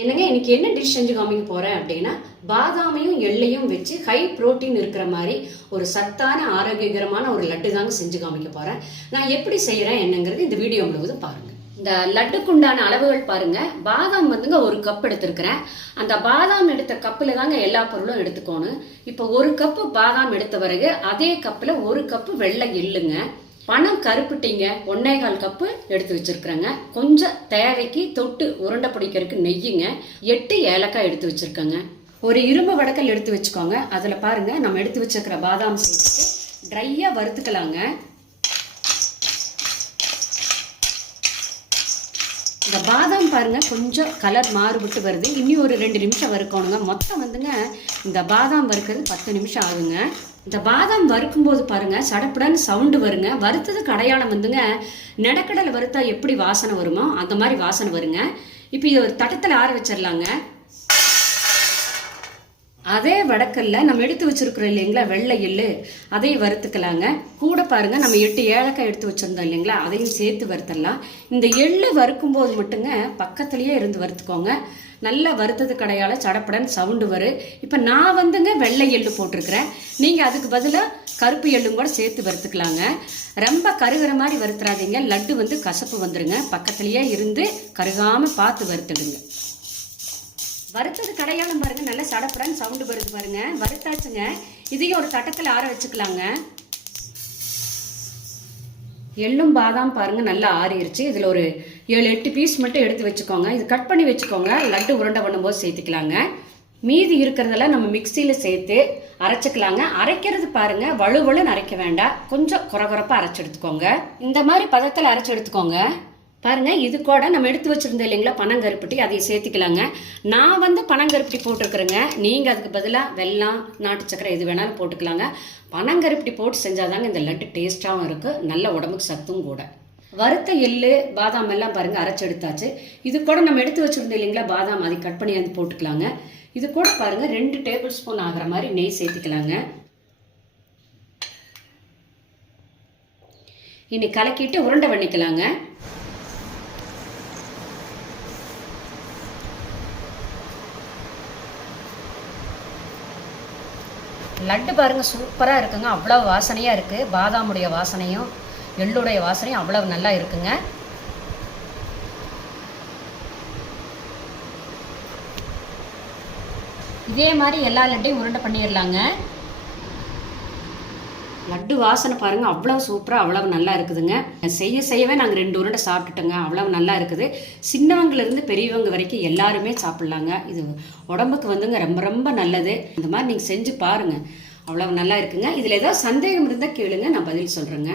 என்னங்க இன்னைக்கு என்ன டிஷ் செஞ்சு காமிக்க போறேன் அப்படின்னா பாதாமையும் எள்ளையும் வச்சு ஹை புரோட்டீன் இருக்கிற மாதிரி ஒரு சத்தான ஆரோக்கியகரமான ஒரு லட்டு தாங்க செஞ்சு காமிக்க போறேன். நான் எப்படி செய்யறேன் என்னங்கிறது இந்த வீடியோ முழுவதும் பாருங்க. இந்த லட்டுக்குண்டான அளவுகள் பாருங்க. பாதாம் வந்துங்க ஒரு கப் எடுத்திருக்கிறேன். அந்த பாதாம் எடுத்த கப்பில் தாங்க எல்லா பொருளும் எடுத்துக்கணும். இப்போ ஒரு கப்பு பாதாம் எடுத்த பிறகு அதே கப்பில் ஒரு கப்பு வெள்ளை எள்ளுங்க, பணம் கருப்பட்டிங்க 1.25 கப்பு எடுத்து வச்சிருக்கிறேங்க. கொஞ்சம் தேவைக்கு தொட்டு உருண்டை பிடிக்கிறதுக்கு நெய்யுங்க, 8 ஏலக்காய் எடுத்து வச்சிருக்கேங்க. ஒரு இரும்பு வடக்கல் எடுத்து வச்சுக்கோங்க. அதில் பாருங்க நம்ம எடுத்து வச்சிருக்கிற பாதாம் சேர்த்துட்டு ட்ரையாக வறுத்துக்கலாங்க. இந்த பாதாம் பாருங்க கொஞ்சம் கலர் மாறுபட்டு வருது. இன்னும் ஒரு 2 நிமிஷம் வறுக்கணுங்க. மொத்தம் வந்துங்க இந்த பாதாம் வறுக்கிறது 10 நிமிஷம் ஆகுங்க. இந்த பாதாம் வறுக்கும் போது பாருங்க சடப்புடான்னு சவுண்டு வருங்க. வறுத்ததுக்கு அடையாளம் வந்துங்க நெடக்கடலை வறுத்தா எப்படி வாசனை வருமோ அந்த மாதிரி வாசனை வருங்க. இப்போ இது ஒரு தட்டத்தில் ஆற வச்சிடலாங்க. அதே வடக்கல்ல நம்ம எடுத்து வச்சிருக்கிறோம் இல்லைங்களா வெள்ளை எள்ளு, அதையும் வறுத்துக்கலாங்க. கூட பாருங்க நம்ம 8 ஏலக்காய் எடுத்து வச்சிருந்தோம் இல்லைங்களா, அதையும் சேர்த்து வறுத்தரலாம். இந்த எள்ளு வறுக்கும் போது மட்டுங்க பக்கத்துலயே இருந்து வறுத்துக்கோங்க. நல்லா வறுத்தது கடையால சடப்படன் சவுண்டு வரும். இப்போ நான் வந்துங்க வெள்ளை எள்ளு போட்டிருக்கிறேன். நீங்கள் அதுக்கு பதிலாக கருப்பு எள்ளும் கூட சேர்த்து வறுத்துக்கலாங்க. ரொம்ப கருகிற மாதிரி வறுத்துறாதீங்க, லட்டு வந்து கசப்பு வந்துடுங்க. பக்கத்துலேயே இருந்து கருகாமல் பார்த்து வறுத்துடுங்க. வறுத்தது கடையாளம் பாருங்க நல்லா சடப்படன் சவுண்டு வருது பாருங்க. வறுத்தாச்சுங்க. இதையும் ஒரு தட்டத்தில் ஆற வச்சுக்கலாங்க. எள்ளும் பாதாம் பாருங்க நல்லா ஆறிடுச்சு. இதில் ஒரு 7-8 பீஸ் மட்டும் எடுத்து வச்சுக்கோங்க. இது கட் பண்ணி வச்சுக்கோங்க. லட்டு உருண்டை பண்ணும்போது சேர்த்துக்கலாங்க. மீதி இருக்கிறதெல்லாம் நம்ம மிக்சியில் சேர்த்து அரைச்சிக்கலாங்க. அரைக்கிறது பாருங்க வலுவலுன்னு அரைக்க வேண்டாம், கொஞ்சம் குறகுறப்பாக அரைச்சி எடுத்துக்கோங்க. இந்த மாதிரி பதத்தில் அரைச்சி எடுத்துக்கோங்க. பாருங்க இது கூட நம்ம எடுத்து வச்சிருந்தோம் இல்லைங்களா பனங்கருப்பட்டி, அதை சேர்த்துக்கலாங்க. நான் வந்து பனங்கருப்பட்டி போட்டிருக்கிறேங்க. நீங்கள் அதுக்கு பதிலாக வெல்லம், நாட்டு சக்கரை எது வேணாலும் போட்டுக்கலாங்க. பனங்கருப்பட்டி போட்டு செஞ்சாதாங்க இந்த லட்டு டேஸ்ட்டாகவும் இருக்குது, நல்ல உடம்புக்கு சத்தும் கூட. வறுத்த எள்ளு பாதாம் எல்லாம் பாருங்க அரைச்சி எடுத்தாச்சு. இது கூட நம்ம எடுத்து வச்சிருந்தோம் இல்லைங்களா பாதாம், அதை கட் பண்ணி வந்து போட்டுக்கலாங்க. இது கூட பாருங்க 2 டேபிள் ஸ்பூன் ஆகிற மாதிரி நெய் சேர்த்துக்கலாங்க. இனி கலக்கிட்டு உருண்டை பண்ணிக்கலாங்க. லட்டு பாருங்கள் சூப்பராக இருக்குங்க. அவ்வளோ வாசனையாக இருக்குது. பாதாமுடைய வாசனையும் எள்ளுடைய வாசனையும் அவ்வளவு நல்லா இருக்குங்க. இதே மாதிரி எல்லா லட்டையும் உருண்டை பண்ணிடலாங்க. லட்டு வாசனை பாருங்கள் அவ்வளவு சூப்பராக அவ்வளவு நல்லா இருக்குதுங்க. செய்யவே நாங்கள் 2 உருண்டை சாப்பிட்டுட்டோங்க. அவ்வளவு நல்லா இருக்குது. சின்னவங்கலேருந்து பெரியவங்க வரைக்கும் எல்லாருமே சாப்பிட்லாங்க. இது உடம்புக்கு வந்துங்க ரொம்ப ரொம்ப நல்லது. இந்த மாதிரி நீங்கள் செஞ்சு பாருங்கள், அவ்வளவு நல்லா இருக்குங்க. இதில் ஏதாவது சந்தேகம் இருந்தால் கேளுங்க, நான் பதில் சொல்கிறேங்க.